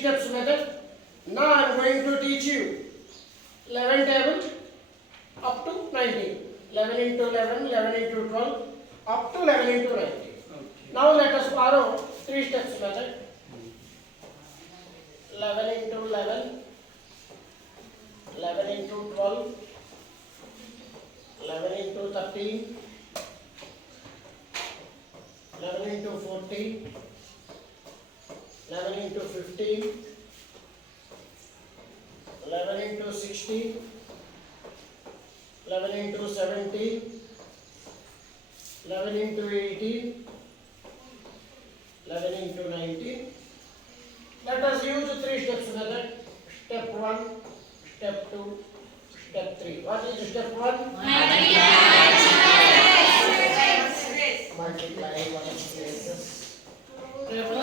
steps method. Now I am going to teach you 11 table up to 19. 11 into 11, 11 into 12, up to 11 into 19. Okay. Now let us borrow 3 steps method. 11 into 11, 11 into 12, 11 into 13, 11 into 14, 11 into 15, 11 into 16, 11 into 17, 11 into 18, 11 into 19. Let us use 3 steps method. Step 1, step 2, step 3. What is step 1? Multiply one's places. Step 2.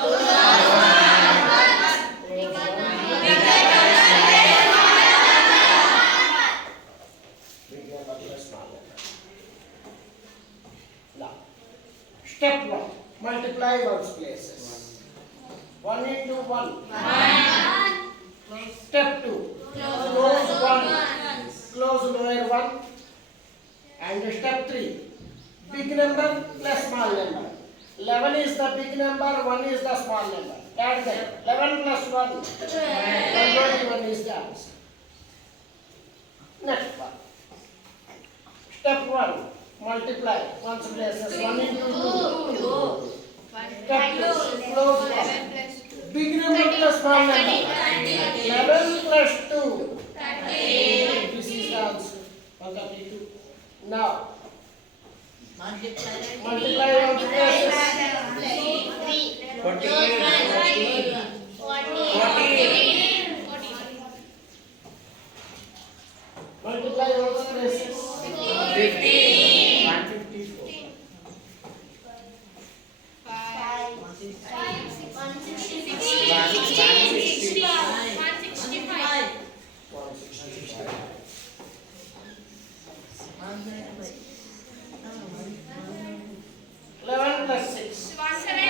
Step 1. Multiply one's places. 1 into 1. Step 2. Close 1. Close lower 1. And step 3. Big number plus small number. 11 is the big number, 1 is the small number. Add them. 11 plus 1. 21 is the answer. Next one. Step 1. Multiply one's places. 1 into 2. Step 2. Close 1. Big number plus small number. 11 plus 2. 13. This is the answer. 132. Now, multiply one's places. 48. Multiply one's places. 15. 154. 11 plus 6. 180.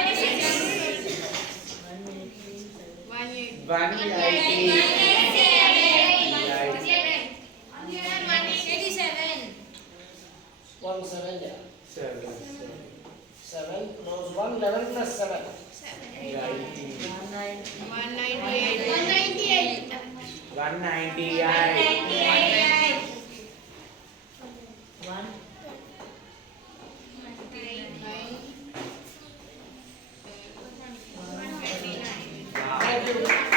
7 close 1. 11 plus 7. 198. Thank you.